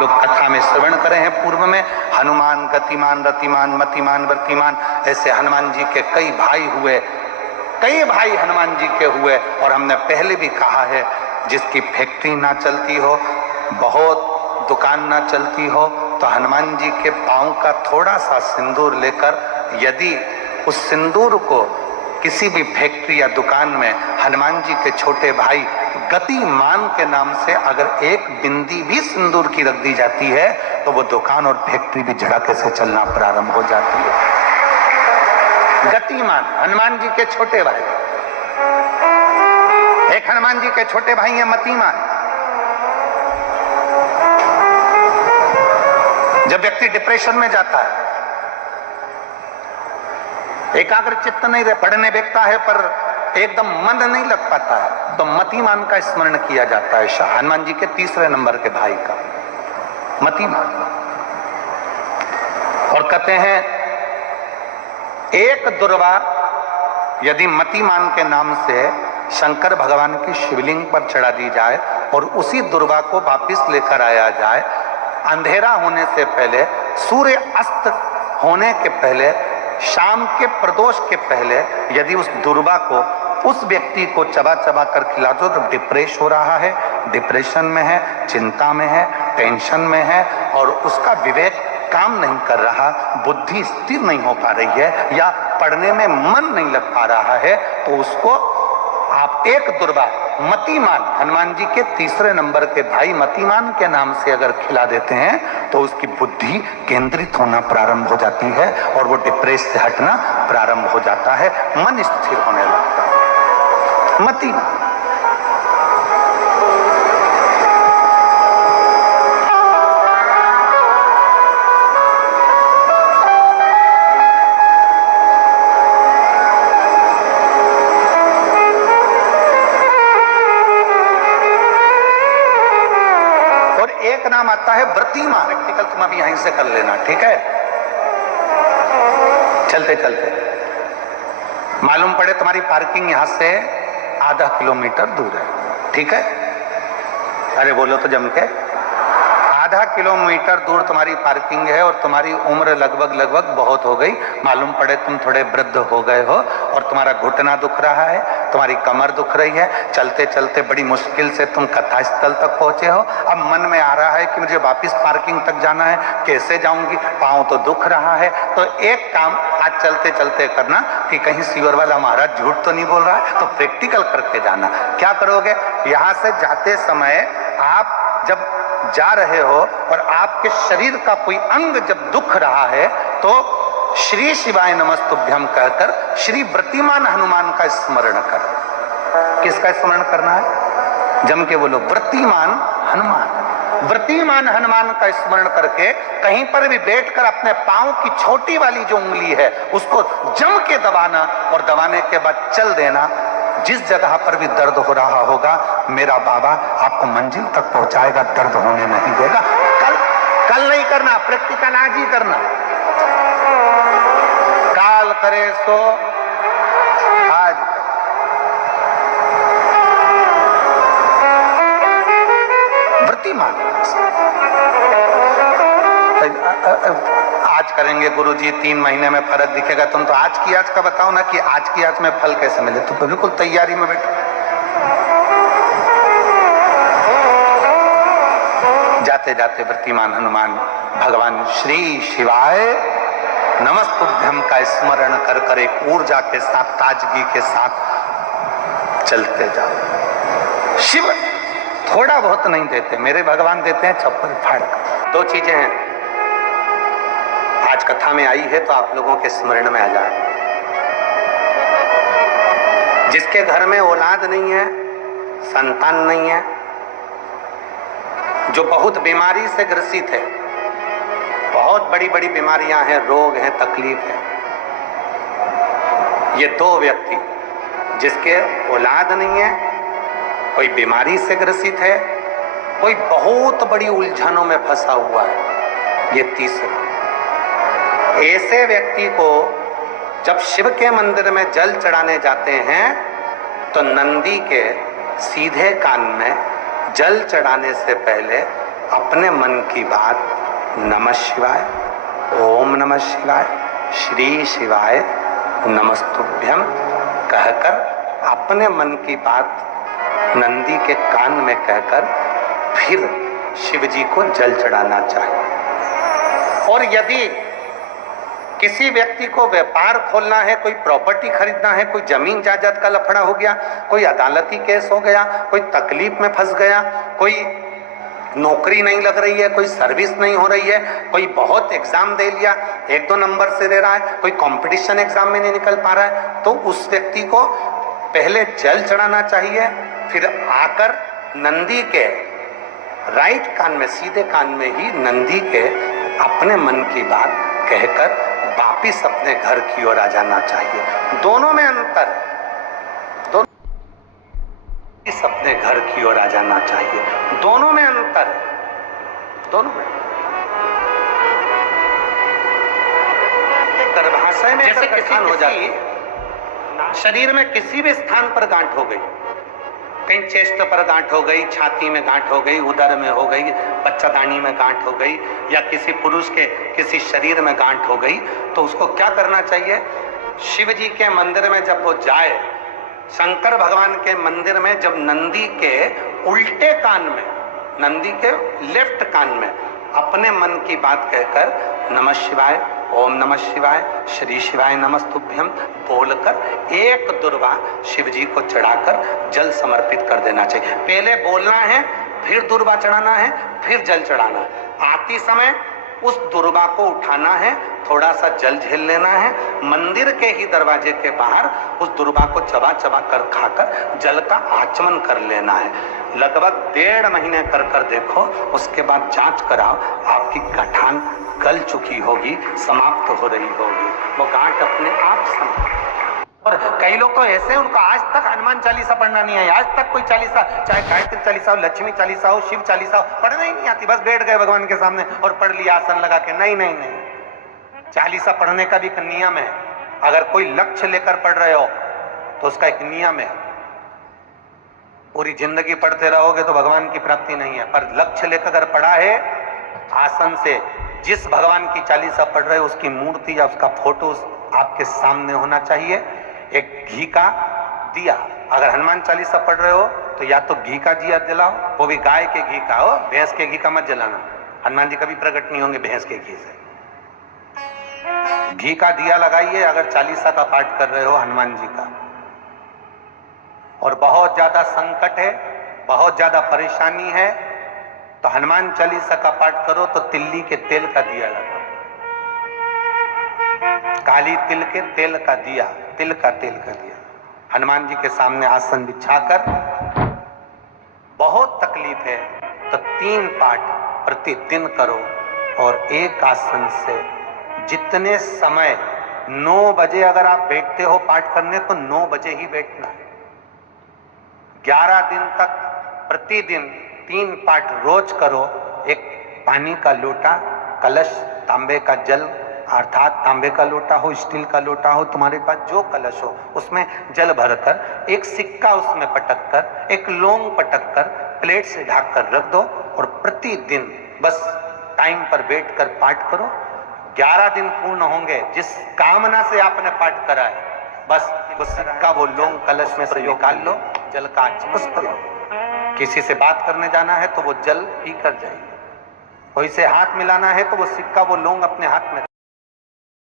लोग कथा में श्रवण करे हैं पूर्व में, हनुमान गतिमान रतिमान मतिमान वर्तिमान, ऐसे हनुमान जी के कई भाई हुए, कई भाई हनुमान जी के हुए। और हमने पहले भी कहा है, जिसकी फैक्ट्री ना चलती हो, बहुत दुकान ना चलती हो, तो हनुमान जी के पांव का थोड़ा सा सिंदूर लेकर, यदि उस सिंदूर को किसी भी फैक्ट्री या दुकान में हनुमान जी के छोटे भाई गतिमान के नाम से अगर एक बिंदी भी सिंदूर की रख दी जाती है, तो वो दुकान और फैक्ट्री भी झड़के से चलना प्रारंभ हो जाती है। गतिमान हनुमान जी के छोटे भाई, एक हनुमान जी के छोटे भाई हैं मतिमान। जब व्यक्ति डिप्रेशन में जाता है, एकाग्र चित्त नहीं रहे, पढ़ने बैठता है पर एकदम मन नहीं लग पाता है, तो मतिमान का स्मरण किया जाता है। हनुमान जी के तीसरे नंबर के भाई का मतिमान। और कहते हैं एक दुर्वा यदि मतिमान के नाम से शंकर भगवान की शिवलिंग पर चढ़ा दी जाए और उसी दुर्वा को वापिस लेकर आया जाए, अंधेरा होने से पहले, सूर्य अस्त होने के पहले, शाम के प्रदोष के पहले यदि उस दुर्वा को उस व्यक्ति को चबा चबा कर खिला दो, तो डिप्रेस हो रहा है, डिप्रेशन में है, चिंता में है, टेंशन में है, और उसका विवेक काम नहीं कर रहा, बुद्धि स्थिर नहीं हो पा रही है, या पढ़ने में मन नहीं लग पा रहा है, तो उसको आप एक दुर्वा मतिमान, हनुमान जी के तीसरे नंबर के भाई मतिमान के नाम से अगर खिला देते हैं, तो उसकी बुद्धि केंद्रित होना प्रारंभ हो जाती है और वो डिप्रेस से हटना प्रारंभ हो जाता है, मन स्थिर होने लगता है। मतिमान। नाम आता है व्रतिमान। प्रैक्टिकल तुम अभी यहीं से कर लेना, ठीक है? चलते चलते मालूम पड़े तुम्हारी पार्किंग यहां से आधा किलोमीटर दूर है, ठीक है? अरे बोलो तो जम के। आधा किलोमीटर दूर तुम्हारी पार्किंग है और तुम्हारी उम्र लगभग बहुत हो गई, मालूम पड़े तुम थोड़े वृद्ध हो गए हो और तुम्हारा घुटना दुख रहा है, तुम्हारी कमर दुख रही है, चलते चलते बड़ी मुश्किल से तुम कथा स्थल तक पहुंचे हो। अब मन में आ रहा है कि मुझे वापस पार्किंग तक जाना है, कैसे जाऊंगी, पांव तो दुख रहा है। तो एक काम आज चलते चलते करना कि कहीं सीवर वाला महाराज झूठ तो नहीं बोल रहा है, तो प्रैक्टिकल करके जाना। क्या करोगे? यहां से जाते समय आप जब जा रहे हो और आपके शरीर का कोई अंग जब दुख रहा है, तो श्री शिवाय नमस्तुभ्यम कहकर श्री व्रतिमान हनुमान का स्मरण कर। किसका स्मरण करना है? जम के बोलो, व्रतिमान हनुमान। व्रतिमान हनुमान का स्मरण करके कहीं पर भी बैठकर अपने पांव की छोटी वाली जो उंगली है उसको जम के दबाना, और दबाने के बाद चल देना। जिस जगह पर भी दर्द हो रहा होगा, मेरा बाबा आपको मंजिल तक पहुंचाएगा, दर्द होने नहीं देगा। कल नहीं करना, प्रैक्टिकल आज ही करना। काल करे सो आज। व्रतिमान आज करेंगे गुरुजी, 3 महीने में फर्क दिखेगा। तुम तो आज की आज का बताओ ना कि आज की आज में फल कैसे मिले। तो बिल्कुल तैयारी में बैठो। जाते जाते व्रतिमान हनुमान भगवान श्री शिवाय नमस्तुभ्यम का स्मरण कर कर एक ऊर्जा के साथ, ताजगी के साथ चलते जाओ। शिव थोड़ा बहुत नहीं देते, मेरे भगवान देते हैं चप्पल फाड़। 2 चीजें हैं आज कथा में आई है तो आप लोगों के स्मरण में आ जाए। जिसके घर में औलाद नहीं है, संतान नहीं है, जो बहुत बीमारी से ग्रसित है, बहुत बड़ी बड़ी बीमारियां हैं, रोग हैं, तकलीफ है, ये 2 व्यक्ति जिसके औलाद नहीं है, कोई बीमारी से ग्रसित है, कोई बहुत बड़ी उलझनों में फंसा हुआ है, ये तीसरा। ऐसे व्यक्ति को जब शिव के मंदिर में जल चढ़ाने जाते हैं तो नंदी के सीधे कान में जल चढ़ाने से पहले अपने मन की बात नमः शिवाय, ओम नमः शिवाय, श्री शिवाय नमस्तुभ्यम कहकर अपने मन की बात नंदी के कान में कहकर फिर शिव जी को जल चढ़ाना चाहिए। और यदि किसी व्यक्ति को व्यापार खोलना है, कोई प्रॉपर्टी खरीदना है, कोई जमीन जायदाद का लफड़ा हो गया, कोई अदालती केस हो गया, कोई तकलीफ में फंस गया, कोई नौकरी नहीं लग रही है, कोई सर्विस नहीं हो रही है, कोई बहुत एग्जाम दे लिया, 1-2 नंबर से दे रहा है, कोई कंपटीशन एग्जाम में नहीं निकल पा रहा है, तो उस व्यक्ति को पहले जल चढ़ाना चाहिए, फिर आकर नंदी के राइट कान में, सीधे कान में ही नंदी के अपने मन की बात कहकर वापिस अपने घर की ओर आ जाना चाहिए। दोनों में अंतर है, दोनों इस अपने घर की ओर आ जाना चाहिए, दोनों में अंतर है, दोनों में। गर्भाशय में जैसे किसी हो जाती, शरीर में किसी भी स्थान पर गांठ हो गई, कहीं चेस्ट पर गांठ हो गई, छाती में गांठ हो गई, उदर में हो गई, बच्चादानी में गांठ हो गई, या किसी पुरुष के किसी शरीर में गांठ हो गई, तो उसको क्या करना चाहिए? शिव जी के मंदिर में जब वो जाए, शंकर भगवान के मंदिर में जब नंदी के उल्टे कान में, नंदी के लेफ्ट कान में अपने मन की बात कहकर नमः शिवाय, ओम नमः शिवाय, श्री शिवाय नमस्तुभ्यम बोलकर एक दुर्वा शिव जी को चढ़ाकर जल समर्पित कर देना चाहिए। पहले बोलना है, फिर दुर्वा चढ़ाना है, फिर जल चढ़ाना है। आती समय उस दुर्वा को उठाना है, थोड़ा सा जल झेल लेना है, मंदिर के ही दरवाजे के बाहर उस दुर्वा को चबा चबा कर खाकर जल का आचमन कर लेना है। लगभग 1.5 महीने कर देखो, उसके बाद जांच कराओ, आपकी गठान गल चुकी होगी, समाप्त हो रही होगी, वो गांठ अपने आप समाप्त। और कई लोग तो ऐसे, उनको आज तक हनुमान चालीसा पढ़ना नहीं है, आज तक कोई चालीसा, चाहे गायत्री चालीसा हो, लक्ष्मी चालीसा हो, शिव चालीसा हो, पढ़ना ही नहीं आती, बस बैठ गए भगवान के सामने और पढ़ लिया आसन लगा के। नहीं नहीं नहीं, चालीसा पढ़ने का भी एक नियम है। अगर कोई लक्ष्य लेकर पढ़ रहे हो तो उसका एक नियम है। पूरी जिंदगी पढ़ते रहोगे तो भगवान की प्राप्ति नहीं है, पर लक्ष्य लेकर अगर पढ़ा है, आसन से जिस भगवान की चालीसा पढ़ रहे हो उसकी मूर्ति या उसका फोटो आपके सामने होना चाहिए। एक घी का दिया, अगर हनुमान चालीसा पढ़ रहे हो तो या तो घी का दिया जलाओ, वो भी गाय के घी का हो, भैंस के घी का मत जलाना, हनुमान जी कभी प्रकट नहीं होंगे भैंस के घी से। घी का दिया लगाइए अगर चालीसा का पाठ कर रहे हो हनुमान जी का। और बहुत ज्यादा संकट है, बहुत ज्यादा परेशानी है, तो हनुमान चालीसा का पाठ करो तो तिल्ली के तेल का दिया लगाओ, काली तिल के तेल का दिया, तिल का तेल का दिया, हनुमान जी के सामने आसन बिछाकर। बहुत तकलीफ है तो 3 पाठ प्रतिदिन करो, और एक आसन से जितने समय, 9 बजे अगर आप बैठते हो पाठ करने तो 9 बजे ही बैठना है। 11 दिन तक प्रतिदिन 3 पाठ रोज करो। एक पानी का लोटा, कलश, तांबे का जल अर्थात तांबे का लोटा हो, स्टील का लोटा हो, तुम्हारे पास जो कलश हो, उसमें जल भरकर एक सिक्का उसमें पटक कर, एक लौंग पटक कर प्लेट से ढक कर रख दो, और प्रतिदिन बस टाइम पर बैठकर पाठ करो। 11 दिन पूर्ण होंगे, जिस कामना से आपने पाठ करा है, बस वो सिक्का, वो लौंग कलश में से निकाल लो, जल का आचमन करो। किसी से बात करने जाना है तो वो जल पी कर जाइए, कोई से हाथ मिलाना है तो वो सिक्का, वो लौंग अपने हाथ में